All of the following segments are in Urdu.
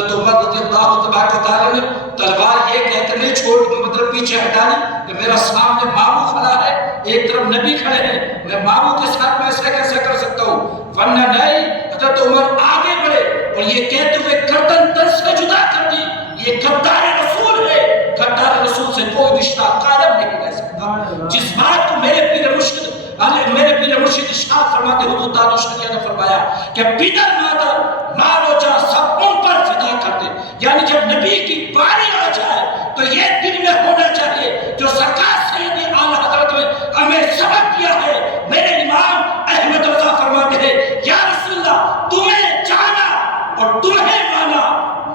حضرت عمر رضی اللہ تبارک و تعالیٰ نے تلوار یہ کہہ کر نہیں چھوڑ مطلب پیچھے ہٹا لی کہ میرا سامنے ماموں کھڑا ہے، ایک طرف نبی کھڑے ہیں، میں ماموں کے ساتھ میں ایسا کیسے کر سکتا ہوں؟ ورنہ نہیں، حضرت عمر آگے بڑھے اور یہ کہتے ہوئے گردن تن سے جدا کر دی، یہ غدار رسول ہے، غدار رسول سے کوئی رشتہ قائم نہیں رہ سکتا۔ جس بات کو میرے پیر مرشد ارشاد فرماتے حضور تعالی شریعہ نے فرمایا کہ پدر مادر مال و جان سب ان پر فدا کر دے، یعنی جب نبی کی باری آ جائے تو یہ دل میں ہونا چاہیے جو سرکار سید اعلیٰ حضرت نے ہمیں سبق دیا ہے۔ میرے امام احمد رضا فرماتے ہیں یا رسول اللہ تمہیں جانا اور تمہیں مانا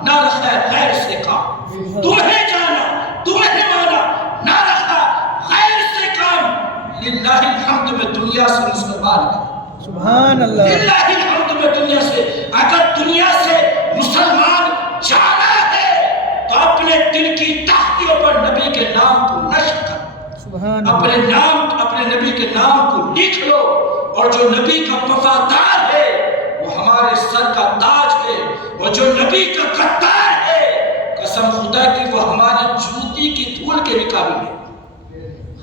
نہ رکھا غیر سے کام، تمہیں جانا تمہیں مانا نہ رکھا غیر سے کام۔ للہ الحمد میں دنیا سے مسلمان ہے، سبحان اللہ، للہ الحمد میں دنیا سے، اگر دنیا سے مسلمان جانا ہے تو اپنے دل کی تختیوں پر نبی کے نام کو نشر کر، سبحان اپنے نام اپنے نبی کے نام کو لکھ لو، اور جو نبی کا وفادار ہے وہ ہمارے سر کا تاج ہے، اور جو نبی کا غدار ہے قسم خدا کی وہ ہماری جوتی کی دھول کے بھی قابل ہے۔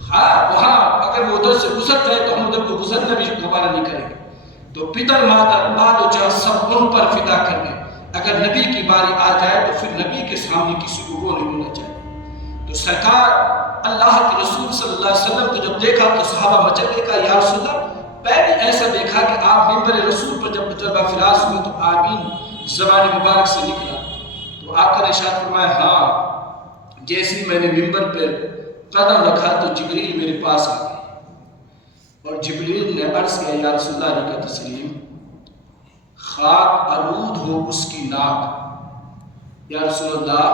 ہاں وہاں اگر وہ ادھر سے گزر گئے تو ہم ادھر کو گزرنا بھی دوبارہ نہیں کریں گے۔ تو پدر مادر مال و جان سب ان پر فدا کر دیں، اگر نبی کی باری آ جائے تو پھر نبی کے سامنے کسی کو وہ نہیں ہونا چاہیے۔ تو سرکار اللہ کے رسول صلی اللہ علیہ وسلم کو جب دیکھا تو صحابہ مچلے کا یا رسول اللہ، پہلے ایسا دیکھا کہ آپ منبر رسول پر جب جلوہ فراز ہوئے تو آمین زبان مبارک سے نکلا، تو آ کر ارشاد فرمایا ہاں جیسے میں نے منبر پر قدم رکھا تو جبریل میرے پاس آ گئے، اور جبریل نے عرض کیا یا رسول اللہ علیہ کا تسلیم، خاک آلود ہو اس کی ناک، یا رسول اللہ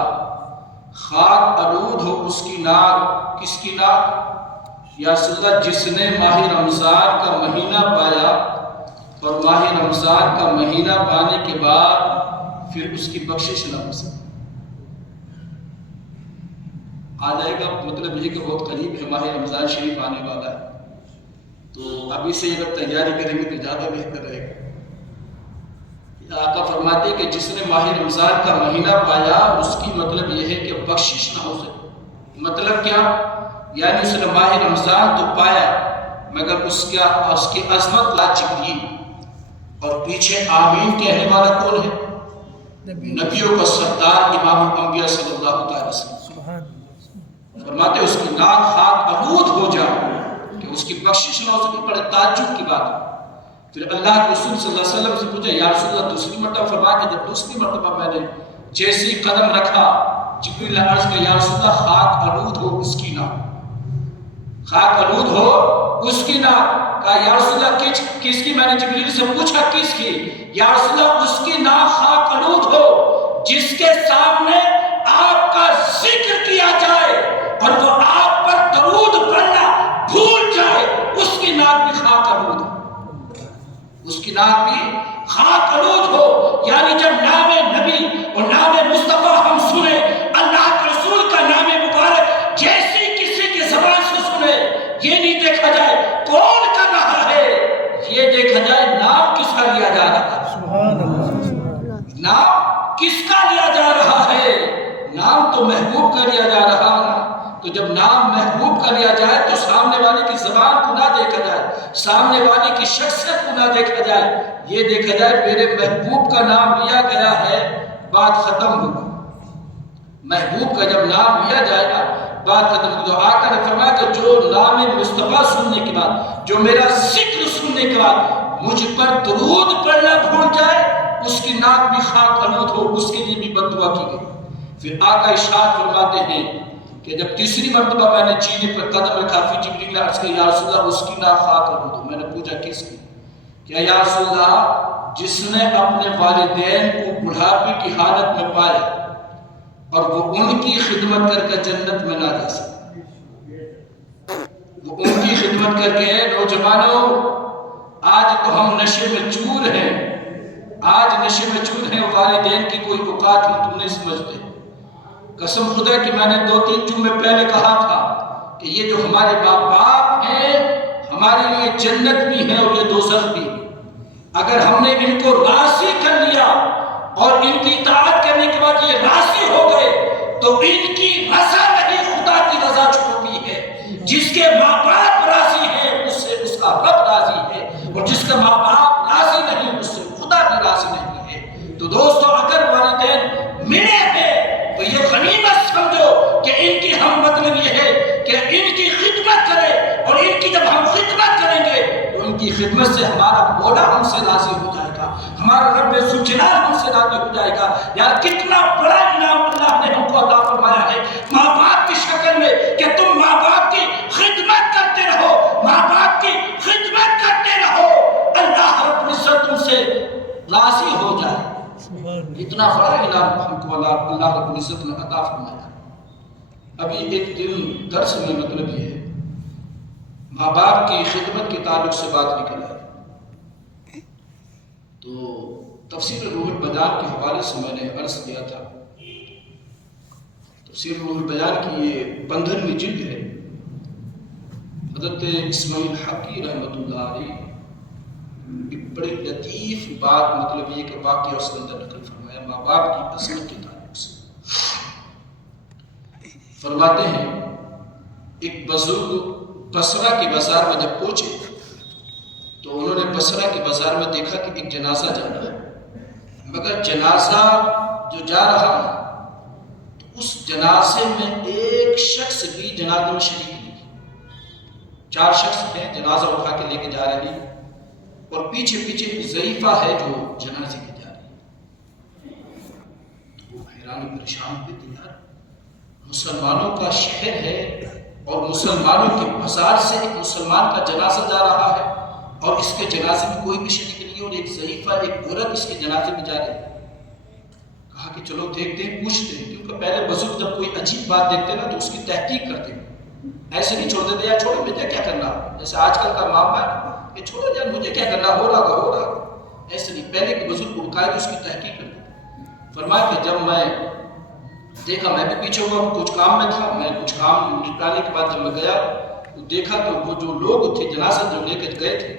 خاک آلود ہو اس کی ناک، کس کی ناک؟ یا رسول اللہ جس نے ماہ رمضان کا مہینہ پایا اور ماہ رمضان کا مہینہ پانے کے بعد پھر اس کی بخشش نہ ہو سکے۔ آ جائے گا مطلب یہ کہ بہت قریب ہے ماہ رمضان شریف آنے والا ہے، تو ابھی سے اگر تیاری کریں گے تو زیادہ بہتر رہے گا۔ آقا فرماتے کہ جس نے ماہ رمضان کا مہینہ پایا اس کی مطلب یہ ہے کہ بخشش نہ ہو سکے۔ مطلب کیا؟ یعنی اس نے ماہ رمضان تو پایا مگر اس کی عظمت لا جبریل، اور پیچھے آمین کہنے والا کون ہے؟ نبیوں کا سردار امام الانبیاء صلی اللہ علیہ وسلم۔ فرماتے اس کی ناک خاک آلود ہو جائے کہ اس کی بخشش نہ ہو سکے، بڑے تعجب کی بات ہے۔ پھر اللہ کے رسول صلی اللہ علیہ وسلم سے پوچھا یا رسول اللہ دوسری مرتبہ، فرمایا کہ جب دوسری مرتبہ میں نے جیسے قدم رکھا جبریل نے عرض کیا یا رسول اللہ خاک آلود ہو اس کی ناک، خاک آلود ہو اس کی ناک۔ کہا یا رسول اللہ کس کی؟ میں نے جبریل سے پوچھا کس کی؟ یا رسول اللہ اس کی ناک خاک آلود ہو جس کے سامنے آپ کا ذکر کیا جائے اور وہ آپ پر درود پڑھنا بھول جائے، اس کی ناک بھی خاک آلود ہو، اس کی ناک بھی خاک آلود ہو۔ یعنی جب نام نبی اور نام مصطفیٰ ہم سنیں، اللہ کے رسول کا نام مبارک جیسی کسی کی زبان سے سنیں، یہ نہیں دیکھا جائے کون کر رہا ہے، یہ دیکھا جائے نام کس کا لیا جا رہا ہے، سبحان اللہ، نام کس کا لیا جا رہا ہے۔ نام تو محبوب کا لیا جا رہا ہے، تو جب نام محبوب کا لیا جائے تو سامنے والے کی زبان کو نہ دیکھا جائے، سامنے والے کی شخصیت کو نہ دیکھا جائے، یہ دیکھا جائے میرے محبوب کا نام لیا گیا ہے، بات ختم ہوگا۔ محبوب کا جب نام لیا جائے گا بات ختم ہوگی۔ تو آقا نے فرمایا کہ جو نام مصطفیٰ سننے کے بعد، جو میرا ذکر سننے کے بعد مجھ پر درود پڑھنا بھول جائے، اس کی ناک بھی خاک آلود ہو، اس کے لیے بھی بد دعا کی گئی۔ پھر آقا ارشاد فرماتے ہیں کہ جب تیسری مرتبہ میں نے چینے پر قدم رکھا، پھر جبریل نے عرض کیا یا رسول اللہ اس کی ناک خاک آلود ہو۔ میں نے پوچھا کس کی؟ کیا یا رسول اللہ جس نے اپنے والدین کو بڑھاپے کی حالت میں پایا اور وہ ان کی خدمت کر کے جنت میں نہ جا سکے، وہ ان کی خدمت کر کے۔ نوجوانوں آج تو ہم نشے میں چور ہیں، آج نشے میں چور ہیں، والدین کی کوئی اوقات ہم تم نہیں سمجھتے۔ قسم خدا کہ میں نے 2-3 جمعے پہلے کہا تھا کہ یہ جو ہمارے باپ باپ ہیں ہمارے لیے جنت بھی ہے اور یہ دوزخ بھی ہے۔ اگر ہم نے ان کو راضی کر لیا اور ان کی اطاعت کرنے کے بعد بعد یہ راضی ہو گئے تو ان کی رضا نہیں خدا کی رضا چھوٹی ہے. جس کے ماں باپ راضی ہیں اس سے اس کا رب راضی ہے، اور جس کے ماں باپ راضی نہیں اس سے خدا بھی راضی نہیں ہے. تو دوستو اگر والدین ملے ہیں تو یہ غنیمت سمجھو کہ ان کی ہم مطلب یہ ہے کہ ان کی خدمت کرے، اور ان کی جب ہم خدمت کریں گے تو ان کی خدمت سے ہمارا مولا ہم سے راضی ہو جائے گا، ہمارا رب ذوالجلال ہم سے راضی ہو جائے گا. یار کتنا بڑا انعام اللہ نے ہم کو عطا فرمایا ہے ماں باپ کی شکل میں، کہ تم ماں باپ کی خدمت کرتے رہو، ماں باپ کی خدمت کرتے رہو، اللہ رب العزت تم سے راضی ہو جائے. اتنا بڑا انعام ہم کو اللہ رب العزت نے عطا فرمایا. ابھی ایک دن درس میں مطلب یہ ہے ماں باپ کی خدمت کے تعلق سے بات نکل آئی، تو تفسیر روح البیان کے حوالے سے میں نے عرض کیا تھا. تفسیر روح البیان کی یہ 15ویں جلد ہے. حضرت اسماعیل حقی رحمۃ اللہ علیہ ایک بڑی لطیف بات مطلب یہ کہ واقعہ اس کے اندر نقل فرمایا ماں باپ کی عظمت کے تعلق سے. فرماتے ہیں ایک بزرگ بصرہ کے بازار میں جب پہنچے تو انہوں نے بصرہ کے بازار میں دیکھا کہ ایک جنازہ جا رہا ہے، مگر جنازہ جو جا رہا ہے تو اس جنازے میں ایک شخص بھی جنازے میں شریک نہیں. 4 شخص ہیں جنازہ اٹھا کے لے کے جا رہے ہیں، اور پیچھے پیچھے ایک ضعیفہ ہے جو جنازے کے جا رہی ہے. تو وہ حیران پریشان ہوئے تھے، یار مسلمانوں کا شہر ہے اور مسلمانوں کے بازار سے ایک مسلمان کا جنازہ جا رہا ہے اور اس کے جنازے میں کوئی بھی شریک نہیں ہے، اور ایک ضعیفہ ایک عورت اس کے جنازے میں جا رہی ہے. کہا کہ چلو دیکھتے ہیں پوچھتے ہیں، کیونکہ پہلے بزرگ جب کوئی عجیب بات دیکھتے نا تو اس کی تحقیق کرتے ہیں، ایسے نہیں چھوڑ دیتے یا چھوڑو مجھے کیا کرنا، جیسے آج کل کا معاملہ ہے کہ چھوڑو یار مجھے کیا کرنا، ہو رہا. ایسے نہیں، پہلے کے بزرگ اٹھائے تو اس کی تحقیق کرتے. فرمایا کہ جب میں دیکھا، میں بھی پیچھے ہوا کچھ کام میں تھا، میں کچھ کام نپٹانے کے بعد جب میں گیا تو دیکھا تو وہ جو لوگ تھے جنازہ جو لے کے گئے تھے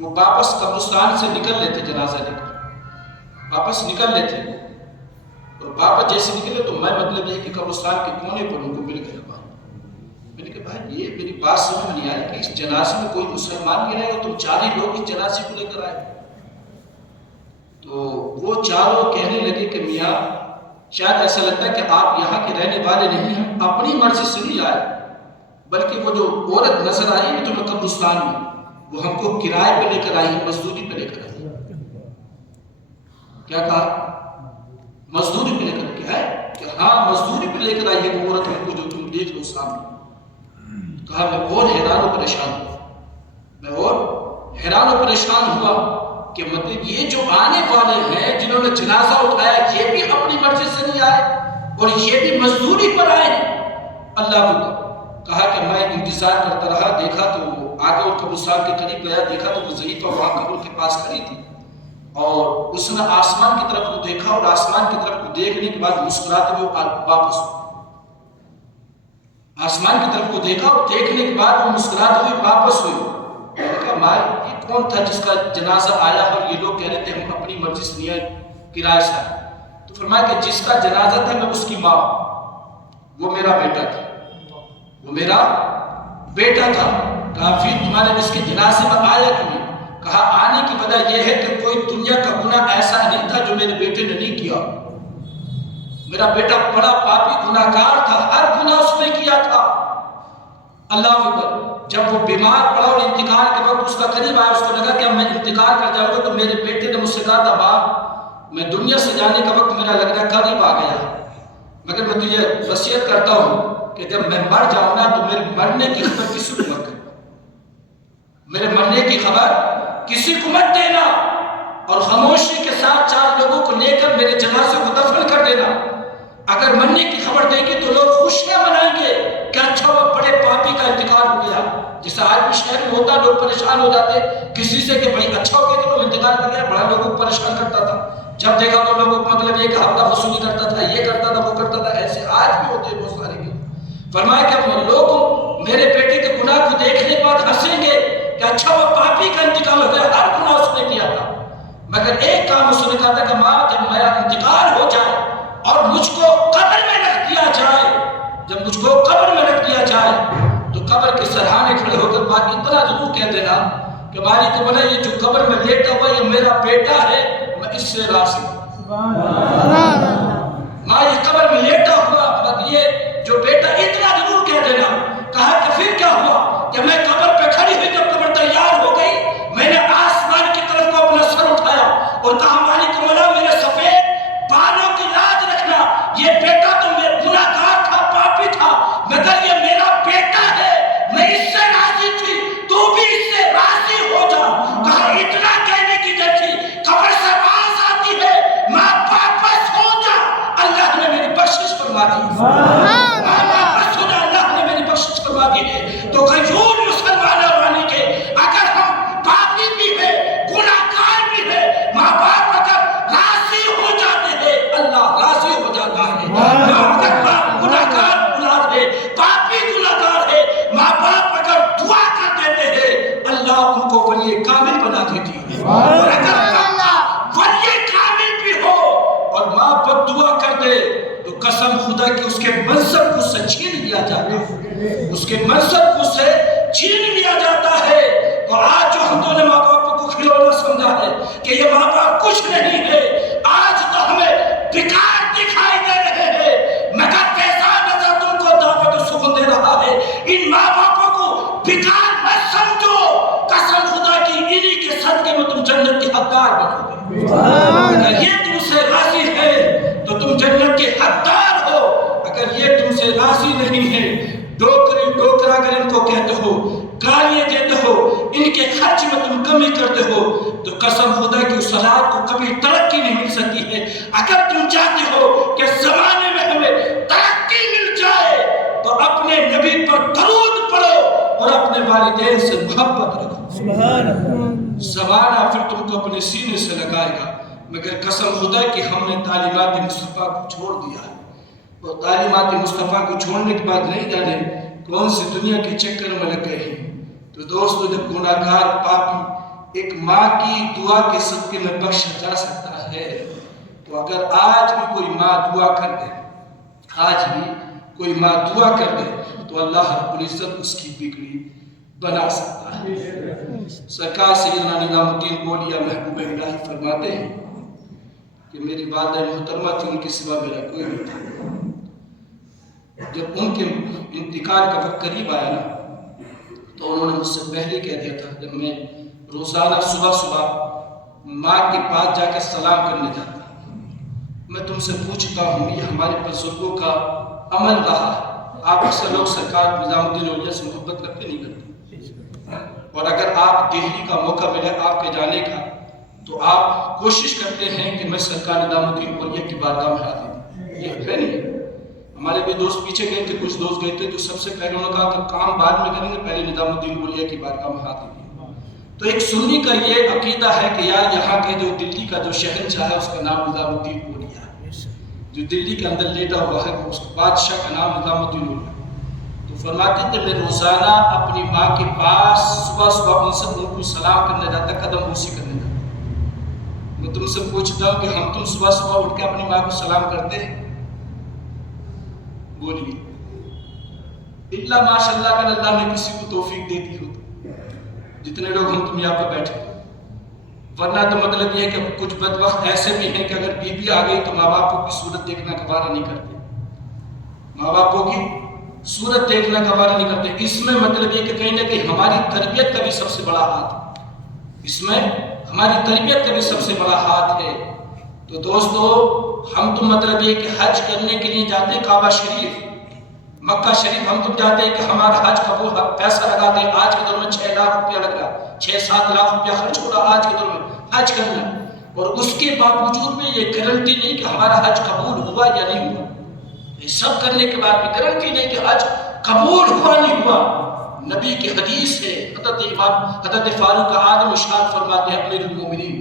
وہ واپس قبرستان سے نکل رہے تھے، جنازہ لے کر واپس نکل رہے تھے، اور واپس جیسے نکلے تو میں مطلب یہ کہ قبرستان کے کونے پر ان کو مل گیا. میں نے کہا بھائی یہ میری بات سمجھ نہیں آئی کہ اس جنازے میں کوئی مسلمان نہیں رہے گا، تم 4 ہی لوگ اس جنازے کو لے کر آئے. تو وہ چاروں کہنے لگے کہ میاں شاید ایسا لگتا ہے کہ آپ یہاں کے رہنے والے نہیں ہیں، اپنی مرضی سے نہیں آئے، بلکہ وہ جو عورت نظر آئی ہے تمہیں قبرستان میں وہ ہم کو کرائے پہ لے کر آئی ہے، مزدوری پہ لے کر آئی ہے. کیا کہا؟ مزدوری پہ لے کر کے ہے کہ ہاں مزدوری پہ لے کر آئی ہے وہ عورت ہم کو جو تم دیکھ لو سامنے. کہا میں اور حیران و پریشان ہوا، میں اور حیران و پریشان ہوا کہ مطلب یہ جو آنے والے ہیں جنہوں نے جنازہ اٹھایا یہ بھی اپنی مرضی سے نہیں آئے اور یہ بھی مزدوری پر آئے. اللہ کو کہا کہ میں انتظار کرتا رہا، دیکھا تو وہ آگے اور قبرستان کے قریب گیا، دیکھا تو وہ ضعیفہ وہاں قبر کے پاس کھڑی تھی، اور اس نے آسمان کی طرف کو دیکھا اور آسمان کی طرف کو دیکھنے کے بعد مسکراتے ہوئے واپس آسمان کی طرف کو دیکھا اور دیکھنے کے بعد وہ مسکراتے ہوئے واپس ہوئے. میں نے کہا ماں یہ کون تھا جس کا جنازہ آیا اور یہ لوگ کہہ رہے تھے ہم اپنی مرضی سے نہیں آئے، کرائے سے آئے؟ تو فرمایا کہ جس کا جنازہ تھا میں اس کی ماں، وہ میرا بیٹا تھا، وہ میرا بیٹا تھا. کہا پھر تمہارے اس کے جنازے میں آیا کیوں نہیں؟ کہا آنے کی وجہ یہ ہے کہ کوئی دنیا کا گناہ ایسا نہیں تھا جو میرے بیٹے نے نہیں کیا. میرا بیٹا بڑا پاپی گناہ گار تھا، ہر گناہ اس نے کیا تھا. اللہ اکبر. جب وہ بیمار پڑا اور انتقال کے وقت اس کا قریب آیا، اس کو لگا کہ اب میں انتقال کر جاؤں گا، تو میرے بیٹے نے مجھ سے کہا تھا باپ میں دنیا سے جانے کا وقت میرا لگ رہا قریب آ گیا، مگر میں تجھے وصیت کرتا ہوں کہ جب میں مر جاؤں نا تو میرے مرنے کی خبر کسی کو مت کرنا، میرے مرنے کی خبر کسی کو مت دینا، اور خاموشی کے ساتھ 4 لوگوں کو لے کر میرے جنازے کو دفن کر دینا. اگر مرنے کی خبر دیں گے تو لوگ خوشیاں منائیں گے کہ اچھا وہ بڑے پاپی کا انتقال ہو گیا. جیسا آج بھی شہر میں ہوتا لوگ پریشان ہو جاتے کسی سے کہ بھائی اچھا ہو گیا کہ لوگ انتقال کر گیا، بڑا لوگوں کو پریشان کرتا تھا. جب دیکھا تو لوگوں کو مطلب یہ کہ ہفتہ وصولی کرتا تھا، یہ کرتا تھا وہ کرتا تھا. ایسے آج بھی ہوتے ہیں بہت سارے. فرمایا کہ لوگ میرے بیٹے کے گناہ کو دیکھنے کے بعد ہنسیں گے کہ اچھا وہ پاپی کا انتقال ہو گیا، ہر گناہ اس نے کیا تھا، مگر ایک کام اس نے کہا تھا کہ ماں جب میرا انتقال ہو جائے اور مجھ کو قبر میں رکھ دیا جائے، جب مجھ کو قبر میں رکھ دیا جائے تو قبر کے سرحانے کھڑے ہو کر بات اتنا ضرور کہہ دینا کہ مالک مولا یہ جو قبر میں لیٹا ہوا یہ میرا بیٹا ہے، میں اس سے راضی ہوں۔ ماں یہ قبر میں لیٹا ہوا مگر یہ جو بیٹا، اتنا ضرور کہہ دینا۔ کہا کہ پھر کیا ہوا کہ میں قبر پہ کھڑی ہوئی، جب قبر تیار ہو گئی میں نے آسمان کی طرف کو اپنا سر اٹھایا اور کہا مالک مولا میرے سفید بالوں کی لاج رکھنا، یہ بیٹا تو میرا گناہگار تھا، پاپی تھا، مگر یہ میرا بیٹا ہے، میں اس سے راضی تھی، تو بھی اس سے راضی ہو جا۔ کہا اتنا کہنے کی دیر تھی، قبر سے آواز آتی ہے ماں واپس ہو جا، اللہ نے میری بخشش فرما دی، ماں واپس ہو جا، اللہ نے میری بخشش فرما دی ہے۔ تو غیور مسلمان روانی کے اگر ہم پاپی بھی ہیں، گناہگار بھی ہیں، ماں باپ اگر راضی ہو جاتے ہیں اللہ راضی ہو جاتا ہے۔ اگر باپ گناہگار اولاد ہے، پاپی گناہگار ہے، ماں باپ اگر دعا کر دیتے ہیں اللہ ان کو ولی کامل بنا دیتی ہے۔ اور اگر ولی کامل بھی ہو اور ماں بد دعا کر دے تو قسم خدا کہ اس کے منصب کو سے چھین لیا جاتا ہے، اس کے منصب کو سے چھین لیا جاتا ہے۔ اور آج جو ہم نے ماں باپ کو کھلونا سمجھا ہے کہ یہ ماں باپ کچھ نہیں ہے، آج تو ہمیں بیکار دکھائی دے رہے ہیں، مگر فیضان نظر تم کو دعوت و سکون دے رہا ہے۔ ان ماں باپوں کو بیکار مت سمجھو، قسم خدا کی انہی کے صدقے میں تم جنت کے حقدار بنو گے۔ اگر یہ تم سے راضی ہے تو تم جنت کے حقدار ہو، اگر یہ تم سے راضی نہیں ہے، ڈوکرا اگر ان کو کہتے ہو، گالیاں دیتے ہو، ان کے خرچ میں تم کمی کرتے ہو تو قسم خدا کی اس حالات کو کبھی ترقی نہیں مل سکتی ہے۔ اگر تم چاہتے ہو کہ زمانے میں ہمیں ترقی مل جائے تو اپنے نبی پر درود پڑھو اور اپنے والدین سے محبت رکھو، زمانہ پھر تم کو اپنے سینے سے لگائے گا۔ مگر قسم خدا کہ ہم نے تعلیمات مصطفیٰ کو چھوڑ دیا ہے، اور تعلیمات مصطفیٰ کو چھوڑنے کے بعد نہیں جانے کون سی دنیا کے چکر میں لگ گئے ہیں۔ تو دوستو جب گناہگار پاپی ایک ماں کی دعا کے صدقے میں بخشا جا سکتا ہے تو اگر آج بھی کوئی ماں دعا کر دے، آج بھی کوئی ماں دعا کر دے تو اللہ رب العزت اس کی بگڑی بنا سکتا ہے۔ سرکار سیدنا نظام الدین بولیا محبوب الہی فرماتے ہیں کہ میری والدہ محترمہ تھی، ان کے سوا میرا کوئی نہیں تھا۔ جب ان کے انتقال کا وقت قریب آیا نا تو انہوں نے مجھ سے پہلے کہہ دیا تھا، جب میں روزانہ صبح صبح ماں کے پاس جا کے سلام کرنے جاتا، میں تم سے پوچھتا ہوں یہ ہمارے بزرگوں کا عمل رہا ہے، آپ اکثر لوگ سرکار نظام الدین اولیاء سے محبت کرتے نہیں کرتے، اور اگر آپ دہلی کا موقع ملے آپ کے جانے کا تو آپ کوشش کرتے ہیں کہ میں سرکار نظام الدین اولیاء کی بارگاہ میں حاضر ہوں۔ یہ ہے نہیں، ہمارے بھی دوست پیچھے گئے تھے، کچھ دوست گئے تھے تو سب سے پہلے انہوں نے کہا کہ کام بعد میں کریں گے، پہلے نظام الدین اولیاء کی بارگاہ میں حاضر ہوں۔ تو ایک سنی کا یہ عقیدہ ہے کہ یار یہاں کے جو دلی کا جو شہنشاہ ہے اس کا نام نظام الدین اولیاء ہے، جو دلی کے اندر لیٹا ہوا ہے اس بادشاہ کا نام نظام الدین اولیاء۔ تو فرماتے تھے میں روزانہ اپنی ماں کے پاس صبح صبح ان کو سلام کرنے جاتا، قدم بوسی کرنے جاتا۔ میں تم سے پوچھتا ہوں کہ ہم تم صبح صبح اٹھ کے اپنی ماں کو سلام کرتے ہیں؟ بولیے اللہ ماشاءاللہ اگر اللہ نے کسی کو توفیق دے دی ہو تو جتنے لوگ ہم تم یہاں پہ بیٹھے، ورنہ تو مطلب یہ ہے کہ کچھ بدبخت ایسے بھی ہیں کہ اگر بیوی آ گئی تو ماں باپوں کی صورت دیکھنا گوارا نہیں کرتے، ماں باپوں کی صورت دیکھنا گوارا نہیں کرتے۔ اس میں مطلب یہ کہ کہیں نہ کہیں ہماری تربیت کا بھی سب سے بڑا ہاتھ ہے، اس میں ہماری تربیت کا بھی سب سے بڑا ہاتھ ہے۔ تو دوستو ہم تم مطلب یہ کہ حج کرنے کے لیے جاتے ہیں کعبہ شریف، مکہ شریف، ہم تم جاتے ہیں کہ ہمارا حج قبول، پیسہ لگاتے ہیں، آج کے دور میں 6 لاکھ روپیہ لگ رہا، 6-7 لاکھ روپیہ خرچ ہو رہا آج کے دور میں حج کرنا، اور اس کے باوجود میں یہ گارنٹی نہیں کہ ہمارا حج قبول ہوا یا نہیں ہوا، یہ سب کرنے کے بعد بھی گارنٹی نہیں کہ حج قبول ہوا نہیں ہوا۔ نبی کی حدیث ہے، حضرت فاروق اعظم ارشاد فرماتے ہیں امیر المومنین،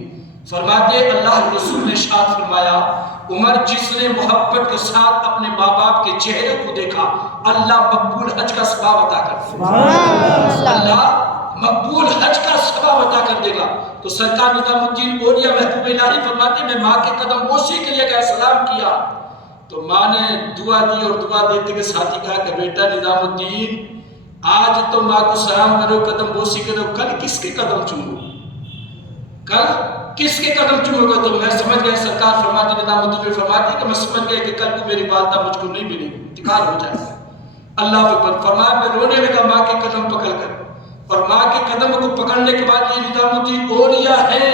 فرماتے ہیں اللہ رسول نے ارشاد فرمایا عمر جس نے محبت کے ساتھ اپنے ماں باپ کے چہرے کو دیکھا اللہ مقبول حج کا ثواب عطا کر دے گا، اللہ مقبول حج کا ثواب عطا کر دے گا۔ تو سرکار نظام الدین اولیاء محبوب الہی فرماتے ہیں میں ماں کے قدم بوسی کے لیے گیا، سلام کیا، تو ماں نے دعا دی اور دعا دیتے کے ساتھ ہی کہا کہ بیٹا نظام الدین آج تو ماں کو سلام کرو قدم بوسی کرو کل کس کے قدم چومو کل کس کے قدم چومو گا تو میں سمجھ گیا سرکار فرماتی نظام الدین میں فرماتی کہ میں سمجھ گیا کہ کل کو میری والدہ مجھ کو نہیں ملے گی انتقال ہو جائے گا اللہ اکبر فرمایا میں رونے لگا ماں کے قدم پکڑ کر اور ماں کے قدم کو پکڑنے کے بعد یہ نظام الدین اولیاء ہے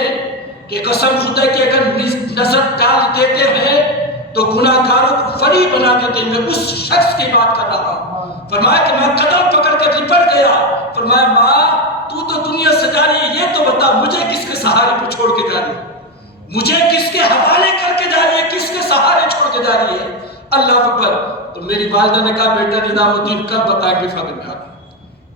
کہ قسم خدا کی اگر نظر ڈال دیتے ہیں تو گناہگاروں کو فری بنا دیتے ہیں میں اس شخص کی بات کر رہا ہوں فرمایا کہ میں قدم پکڑ کر لپٹ گیا فرمایا ماں تو دنیا سجا رہی ہے یہ تو بتا مجھے کس کے سہارے پہ چھوڑ کے جا رہی ہے مجھے کس کے حوالے کر کے جا رہی ہے کس کے سہارے چھوڑ کے جا رہی ہے اللہ اکبر تو میری والدہ نے کہا بیٹا نظام الدین کل بتائیں گے فقر میں آگے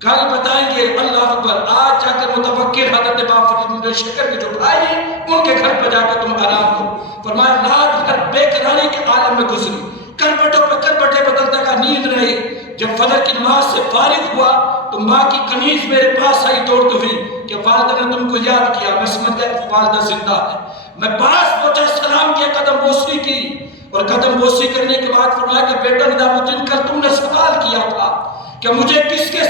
کل بتائیں گے اللہ اکبر آج جا کر متفکر حضرت باپ فرید بن شکر کے جو بھائی ہیں ان کے گھر پہ جا کر تم آرام کرو فرمایا رات بھر بے قراری کے عالم میں گزری کربٹوں پہ کربٹیں بدلتا کا نیند رہی جب فجر کی نماز سے فارغ ہوا تو ماں کی قمیض میرے پاس آئی دوڑتے ہوئی کہ والدہ نے تم کو یاد کیا میں سمجھ گیا والدہ زندہ ہے میں پاس پہنچا سلام کیا قدم بوسی کی اور قدم بوسی کرنے کے بعد فرمایا کہ بیٹا نظام الدین کل تم نے سوال کیا تھا کہ مجھے کس کے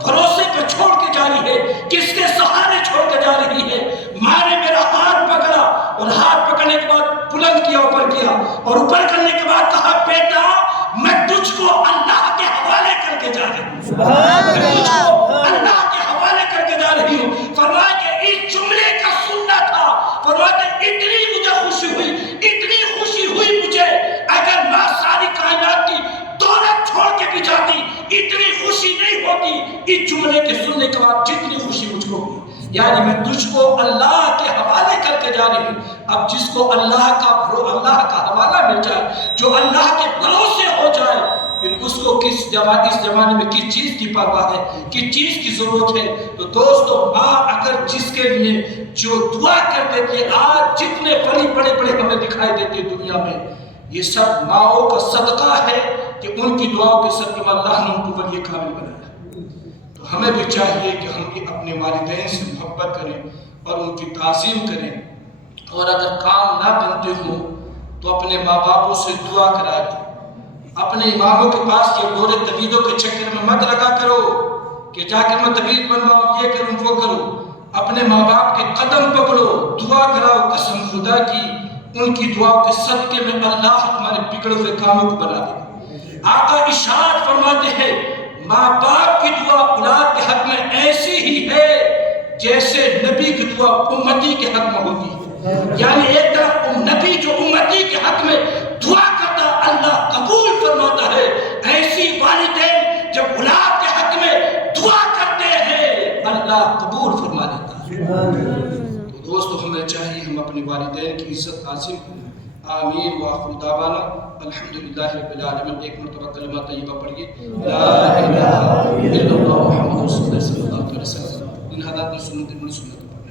بھروسے پہ چھوڑ کے جا رہی ہے کس کے سہارے چھوڑ کے جا رہی ہے ماں نے میرا ہاتھ پکڑا اور ہاتھ پکڑنے کے بعد بلند کیا اوپر کیا اور اوپر کرنے کے بعد کہا بیٹا میں تجھ کو اللہ کے حوالے کر کے جا رہی ہوں میں تجھ کو اللہ کے حوالے کر کے جا رہی ہوں فرمایا کہ اس جملے کا سننا تھا فرمایا کہ اتنی مجھے خوشی ہوئی مجھے اگر ماں ساری کائنات کی دولت چھوڑ کے بھی جاتی اتنی خوشی نہیں ہوتی اس جملے کے سننے کے بعد جتنی خوشی مجھ کو ہوئی یعنی میں تجھ کو اللہ کے حوالے کر کے جا رہی ہوں اب جس کو اللہ کا حوالہ مل جائے جو اللہ کے بھروسے ہو جائے پھر اس کو اس زمانے میں کس چیز کی پرواہ ہے کس چیز کی ضرورت ہے تو دوستو ماں اگر جس کے لیے جو دعا کر دیتے آج جتنے بڑے بڑے ہمیں دکھائی دیتے دنیا میں یہ سب ماؤں کا صدقہ ہے کہ ان کی دعاؤں کے صدقے میں اللہ نے ان کو ولی کامل بنایا تو ہمیں بھی چاہیے کہ ہم بھی اپنے والدین سے محبت کریں اور ان کی تعظیم کریں اور اگر کام نہ بنتے ہوں تو اپنے ماں باپوں سے دعا کرائیں اپنے اماموں کے پاس یہ دورے طبیعتوں کے چکر میں مت لگا کرو کہ جا کر میں طبیعت بنواؤں یہ کروں وہ کروں اپنے ماں باپ کے قدم پکڑو دعا کراؤ قسم خدا کی ان کی دعاؤں کے صدقے میں اللہ تمہارے بگڑے ہوئے کاموں کو بنا دے آقا ارشاد فرماتے ہیں ماں باپ کی دعا اولاد کے حق میں ایسی ہی ہے جیسے نبی کی دعا امتی کے حق میں ہوتی ہے یعنی ایک طرف نبی جو امتی کے حق میں دعا کرتا اللہ قبول فرماتا ہے ایسی والدین جب اولاد کے حق میں دعا کرتے ہیں اللہ قبول فرما دیتا ہے تو دوستو ہمیں چاہیے ہم اپنے والدین کی عزت حاصل کریں آمین وآخر دعوانا الحمدللہ رب العالمین ایک مرتبہ کلمہ طیبہ پڑھیے لا الہ الا اللہ محمد رسول اللہ صلی اللہ علیہ وسلم ان حضرات نے سنت